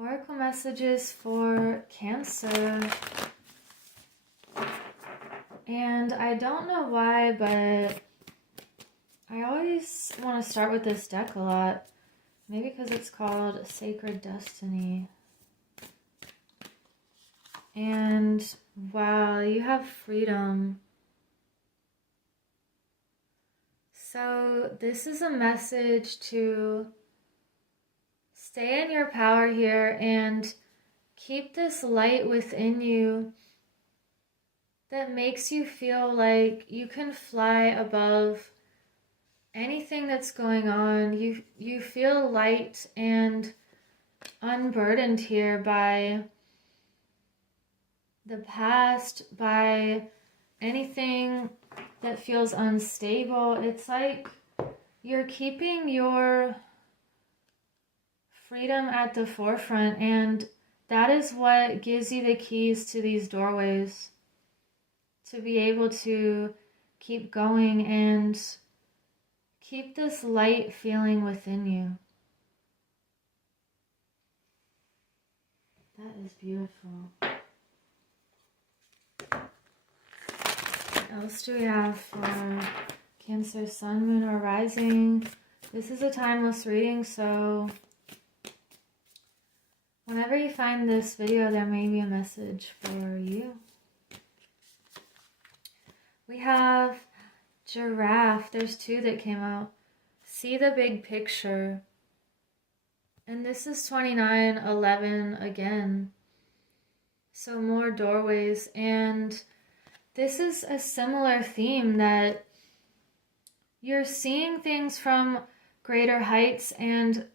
Oracle messages for Cancer. And I don't know why, but I always want to start with this deck a lot. Maybe because it's called Sacred Destiny. And wow, you have freedom. So this is a message to stay in your power here and keep this light within you that makes you feel like you can fly above anything that's going on. You feel light and unburdened here by the past, by anything that feels unstable. It's like you're keeping your freedom at the forefront, and that is what gives you the keys to these doorways, to be able to keep going and keep this light feeling within you. That is beautiful. What else do we have for Cancer, Sun, Moon, or Rising? This is a timeless reading, so whenever you find this video, there may be a message for you. We have Giraffe. There's two that came out. See the big picture. And this is 2911 again. So more doorways. And this is a similar theme, that you're seeing things from greater heights and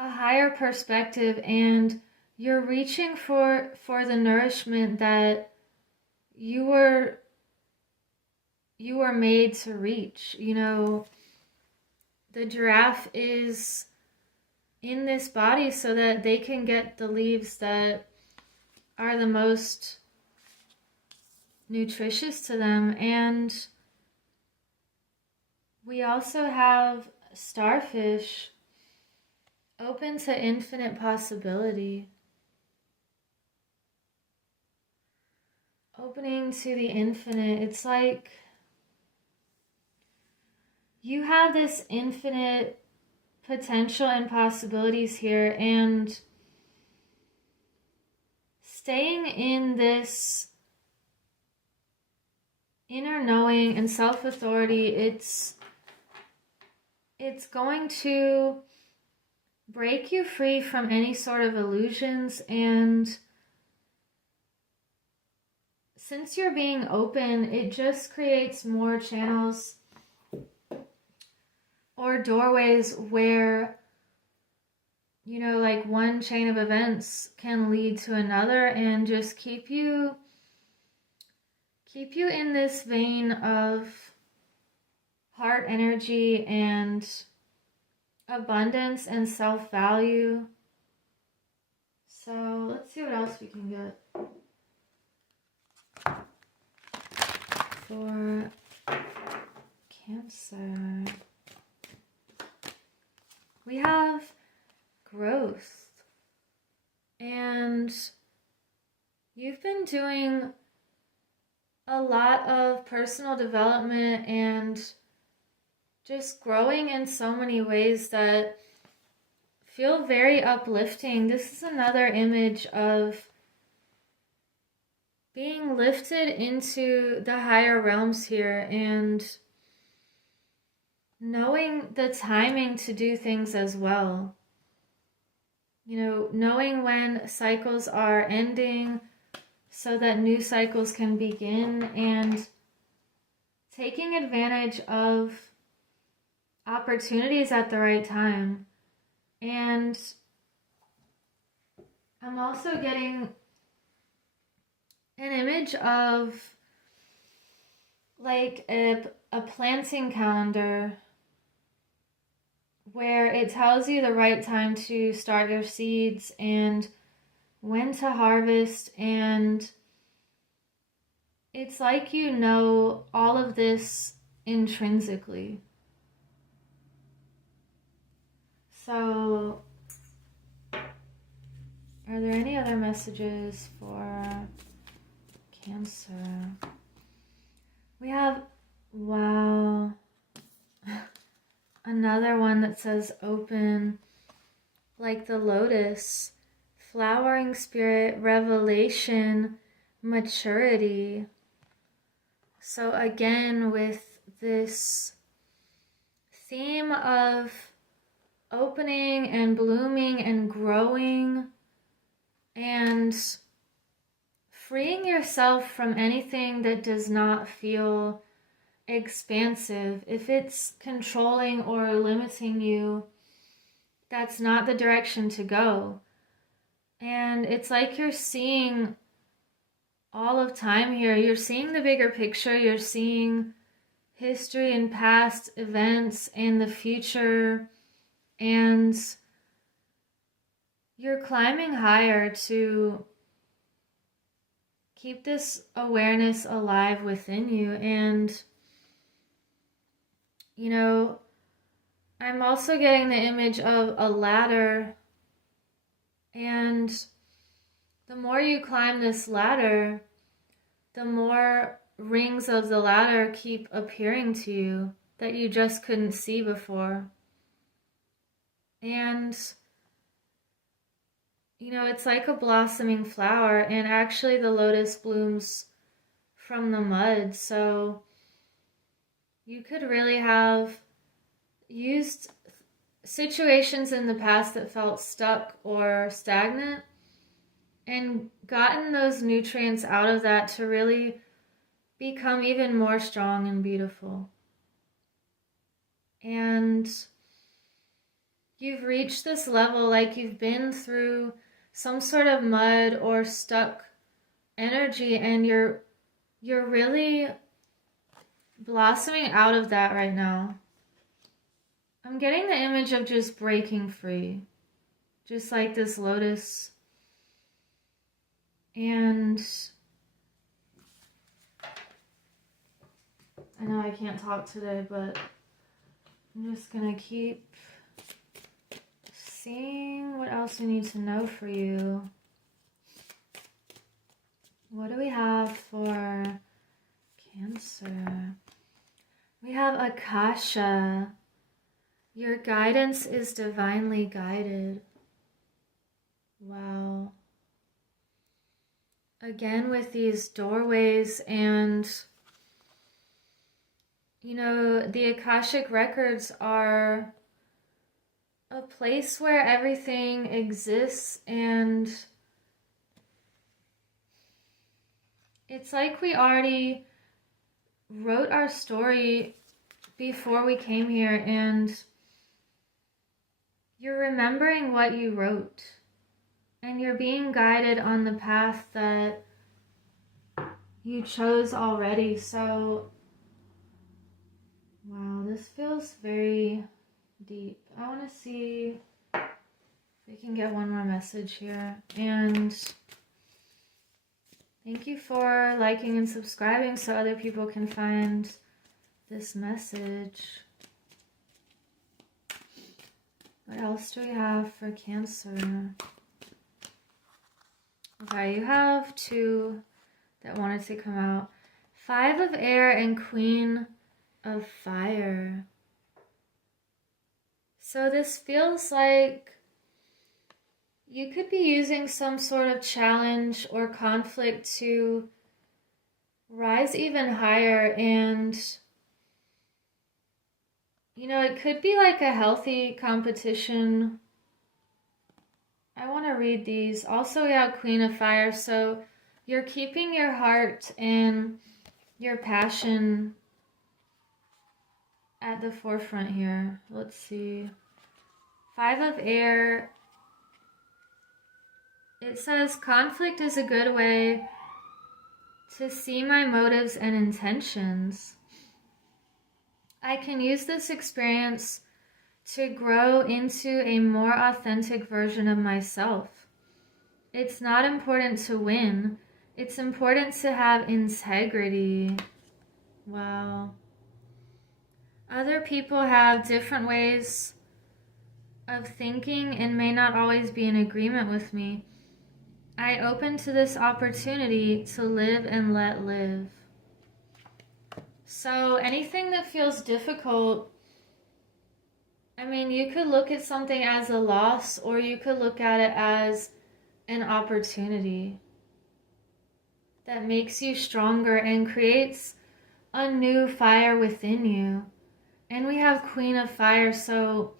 a higher perspective, and you're reaching for the nourishment that you were made to reach. You know, the giraffe is in this body so that they can get the leaves that are the most nutritious to them. And we also have starfish, open to infinite possibility. Opening to the infinite. It's like you have this infinite potential and possibilities here, and staying in this inner knowing and self-authority, it's going to break you free from any sort of illusions. And since you're being open, it just creates more channels or doorways where, you know, like one chain of events can lead to another, and just keep you in this vein of heart energy and abundance and self-value. So let's see what else we can get for Cancer. We have growth, and you've been doing a lot of personal development and just growing in so many ways that feel very uplifting. This is another image of being lifted into the higher realms here, and knowing the timing to do things as well. You know, knowing when cycles are ending so that new cycles can begin, and taking advantage of opportunities at the right time. And I'm also getting an image of like a planting calendar where it tells you the right time to start your seeds and when to harvest. And it's like you know all of this intrinsically. So messages for Cancer. We have, wow, another one that says open, like the lotus, flowering spirit, revelation, maturity. So again, with this theme of opening and blooming and growing and freeing yourself from anything that does not feel expansive. If it's controlling or limiting you, that's not the direction to go. And it's like you're seeing all of time here. You're seeing the bigger picture. You're seeing history and past events and the future. And you're climbing higher to keep this awareness alive within you. And, you know, I'm also getting the image of a ladder. And the more you climb this ladder, the more rings of the ladder keep appearing to you that you just couldn't see before. And, you know, it's like a blossoming flower, and actually the lotus blooms from the mud. So you could really have used situations in the past that felt stuck or stagnant and gotten those nutrients out of that to really become even more strong and beautiful. And you've reached this level, like you've been through some sort of mud or stuck energy, and you're really blossoming out of that right now. I'm getting the image of just breaking free, just like this lotus. And I know I can't talk today, but I'm just gonna keep seeing what else we need to know for you. What do we have for Cancer? We have Akasha. Your guidance is divinely guided. Wow. Again, with these doorways, and you know, the Akashic records are a place where everything exists, and it's like we already wrote our story before we came here, and you're remembering what you wrote, and you're being guided on the path that you chose already. So, wow, this feels very deep. I want to see if we can get one more message here. And thank you for liking and subscribing so other people can find this message. What else do we have for Cancer? Okay, you have two that wanted to come out. 5 of Air and Queen of Fire. So this feels like you could be using some sort of challenge or conflict to rise even higher, and you know, it could be like a healthy competition. I want to read these. Also, we have Queen of Fire, so you're keeping your heart and your passion at the forefront here. Let's see. 5 of Air. It says, conflict is a good way to see my motives and intentions. I can use this experience to grow into a more authentic version of myself. It's not important to win. It's important to have integrity. Wow. Other people have different ways of thinking and may not always be in agreement with me. I open to this opportunity to live and let live. So anything that feels difficult, I mean, you could look at something as a loss, or you could look at it as an opportunity that makes you stronger and creates a new fire within you. And we have Queen of Fire, so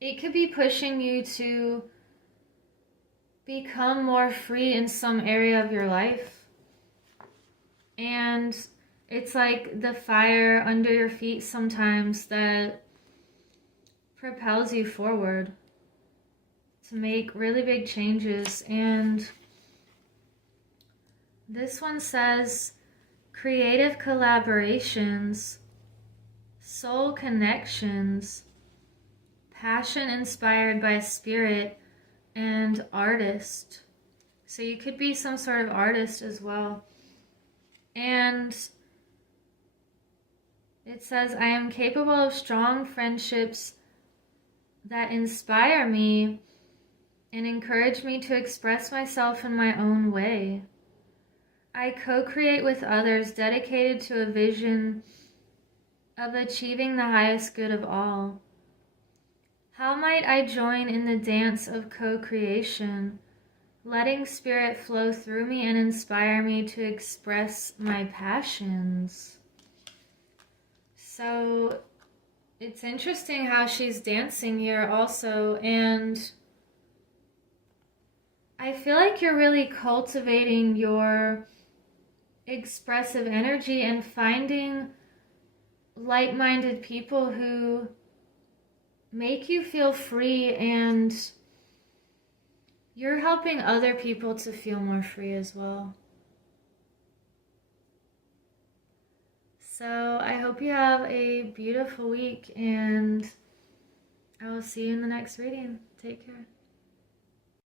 it could be pushing you to become more free in some area of your life. And it's like the fire under your feet sometimes that propels you forward to make really big changes. And this one says creative collaborations, soul connections, passion inspired by spirit, and artist. So you could be some sort of artist as well. And it says, I am capable of strong friendships that inspire me and encourage me to express myself in my own way. I co-create with others dedicated to a vision of achieving the highest good of all. How might I join in the dance of co-creation, letting spirit flow through me and inspire me to express my passions? So it's interesting how she's dancing here also, and I feel like you're really cultivating your expressive energy and finding like-minded people who make you feel free, and you're helping other people to feel more free as well. So I hope you have a beautiful week, and I will see you in the next reading. Take care.